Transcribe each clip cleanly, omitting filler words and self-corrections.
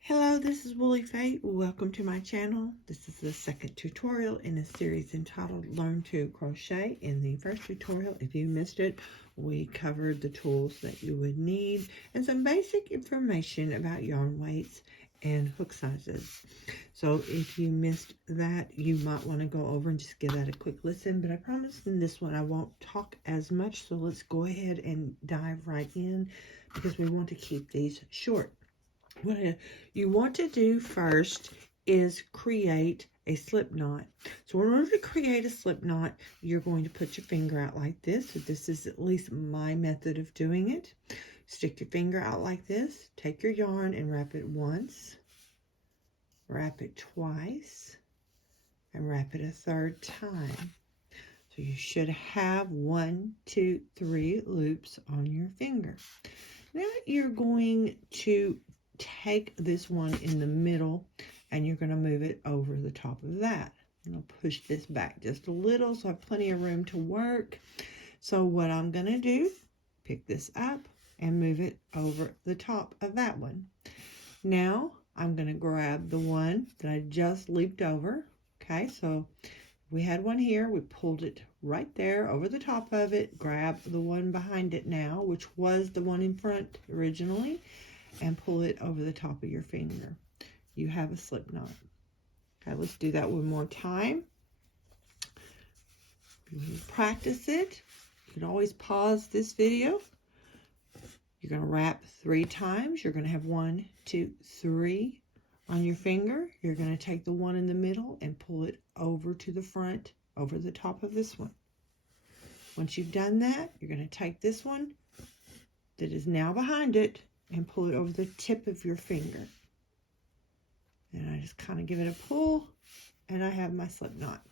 Hello, this is Woolly Faye. Welcome to my channel. This is the second tutorial in a series entitled Learn to Crochet. In the first tutorial, if you missed it, we covered the tools that you would need and some basic information about yarn weights and hook sizes. So if you missed that, you might want to go over and just give that a quick listen. But I promise in this one I won't talk as much, so let's go ahead and dive right in because we want to keep these short. What you want to do first is create a slip knot. So in order to create a slip knot, you're going to put your finger out like this. So this is at least my method of doing it. Stick your finger out like this. Take your yarn and wrap it once. Wrap it twice. And wrap it a third time. So you should have 1, 2, 3 loops on your finger. Now you're going to take this one in the middle and you're going to move it over the top of that. I'm going to push this back just a little so I have plenty of room to work. So what I'm going to do, pick this up and move it over the top of that one. Now I'm going to grab the one that I just leaped over. Okay, so we had one here, we pulled it right there over the top of it. Grab the one behind it now, which was the one in front originally, and pull it over the top of your finger. You have a slip knot. Okay, let's do that one more time. You practice it. You can always pause this video. You're going to wrap 3 times. You're going to have 1, 2, 3 on your finger. You're going to take the one in the middle and pull it over to the front, over the top of this one. Once you've done that, you're going to take this one that is now behind it and pull it over the tip of your finger. And I just kind of give it a pull, and I have my slip knot.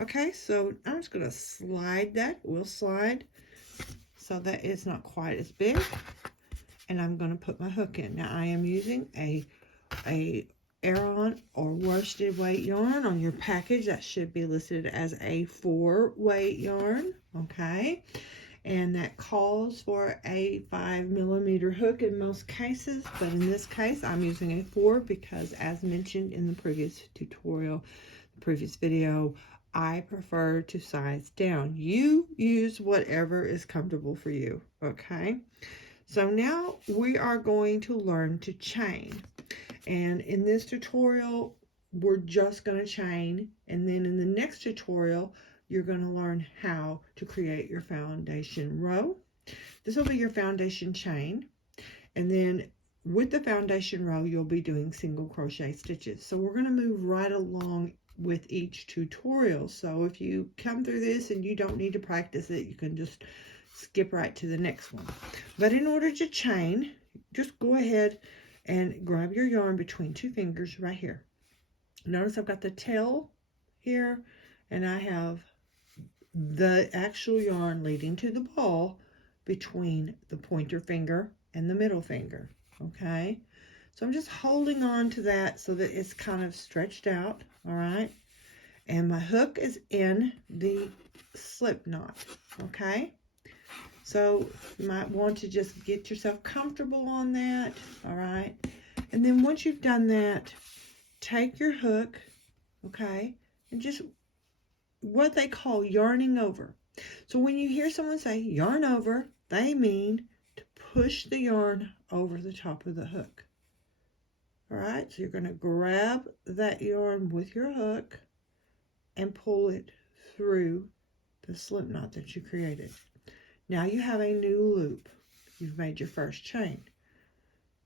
Okay, so I'm just going to slide that. We'll slide so that it's not quite as big. And I'm going to put my hook in. Now I am using a Aran or worsted weight yarn on your package. That should be listed as a 4 weight yarn. Okay. And that calls for a 5mm hook in most cases, but in this case I'm using a 4 because, as mentioned in the previous tutorial, the previous video, I prefer to size down. You use whatever is comfortable for you. Okay, so now we are going to learn to chain, and in this tutorial we're just going to chain, and then in the next tutorial you're going to learn how to create your foundation row. This will be your foundation chain. And then with the foundation row, you'll be doing single crochet stitches. So we're going to move right along with each tutorial. So if you come through this and you don't need to practice it, you can just skip right to the next one. But in order to chain, just go ahead and grab your yarn between 2 fingers right here. Notice I've got the tail here, and I have the actual yarn leading to the ball between the pointer finger and the middle finger. Okay, so I'm just holding on to that so that it's kind of stretched out. All right, and my hook is in the slip knot. Okay, so you might want to just get yourself comfortable on that. All right, and then once you've done that, take your hook, okay, and just what they call yarning over. So when you hear someone say yarn over, they mean to push the yarn over the top of the hook. All right, so you're going to grab that yarn with your hook and pull it through the slip knot that you created. Now you have a new loop. You've made your first chain.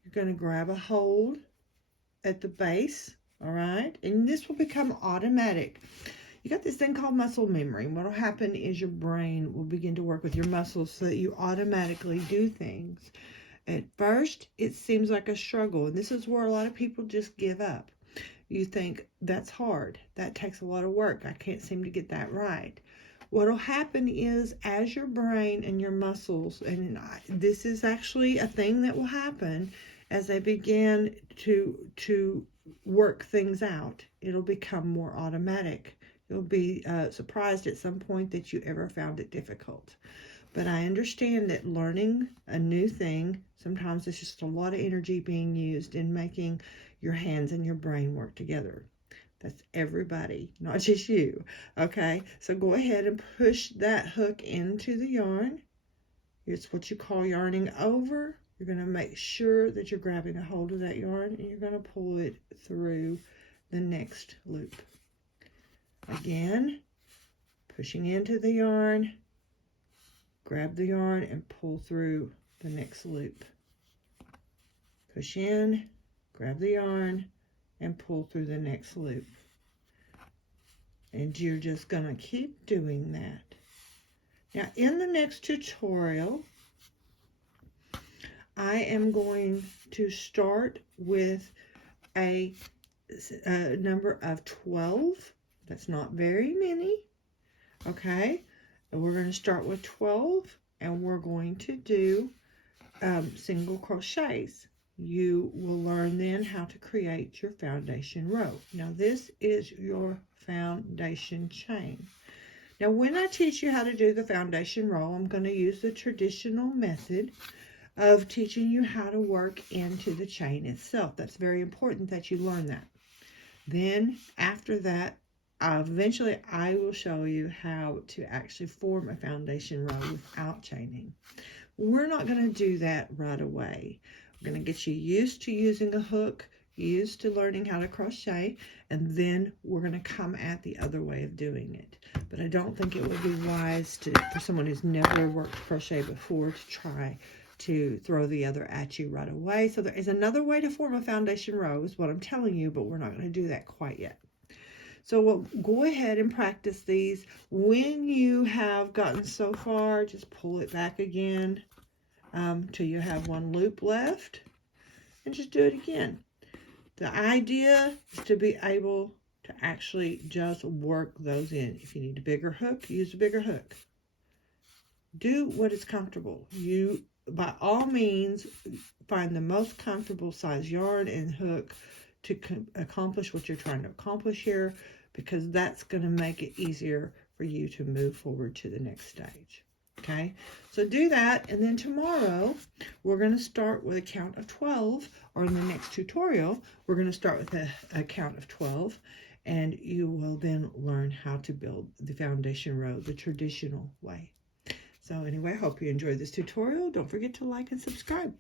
You're going to grab a hold at the base, all right, and this will become automatic. You got this thing called muscle memory. What will happen is your brain will begin to work with your muscles so that you automatically do things. At first, it seems like a struggle, and this is where a lot of people just give up. You think, that's hard. That takes a lot of work. I can't seem to get that right. What will happen is, as your brain and your muscles, and this is actually a thing that will happen, as they begin to work things out, it'll become more automatic. You'll be surprised at some point that you ever found it difficult. But I understand that learning a new thing, sometimes it's just a lot of energy being used in making your hands and your brain work together. That's everybody, not just you. Okay, so go ahead and push that hook into the yarn. It's what you call yarning over. You're going to make sure that you're grabbing a hold of that yarn, and you're going to pull it through the next loop. Again, pushing into the yarn, grab the yarn and pull through the next loop. Push in, grab the yarn, and pull through the next loop. And you're just going to keep doing that. Now, in the next tutorial, I am going to start with a number of 12. That's not very many, okay? And we're going to start with 12, and we're going to do single crochets. You will learn then how to create your foundation row. Now, this is your foundation chain. Now, when I teach you how to do the foundation row, I'm going to use the traditional method of teaching you how to work into the chain itself. That's very important that you learn that. Then, after that, eventually I will show you how to actually form a foundation row without chaining. We're not going to do that right away. We're going to get you used to using a hook, used to learning how to crochet, and then we're going to come at the other way of doing it. But I don't think it would be wise for someone who's never worked crochet before to try to throw the other at you right away. So there is another way to form a foundation row is what I'm telling you, but we're not going to do that quite yet. So we'll go ahead and practice these. When you have gotten so far, just pull it back again till you have one loop left, and just do it again. The idea is to be able to actually just work those in. If you need a bigger hook, use a bigger hook. Do what is comfortable. You, by all means, find the most comfortable size yarn and hook to accomplish what you're trying to accomplish here, because that's going to make it easier for you to move forward to the next stage. Okay, so do that, and then tomorrow we're going to start with a count of 12, or in the next tutorial we're going to start with a count of 12, and you will then learn how to build the foundation row the traditional way. So anyway, I hope you enjoyed this tutorial. Don't forget to like and subscribe.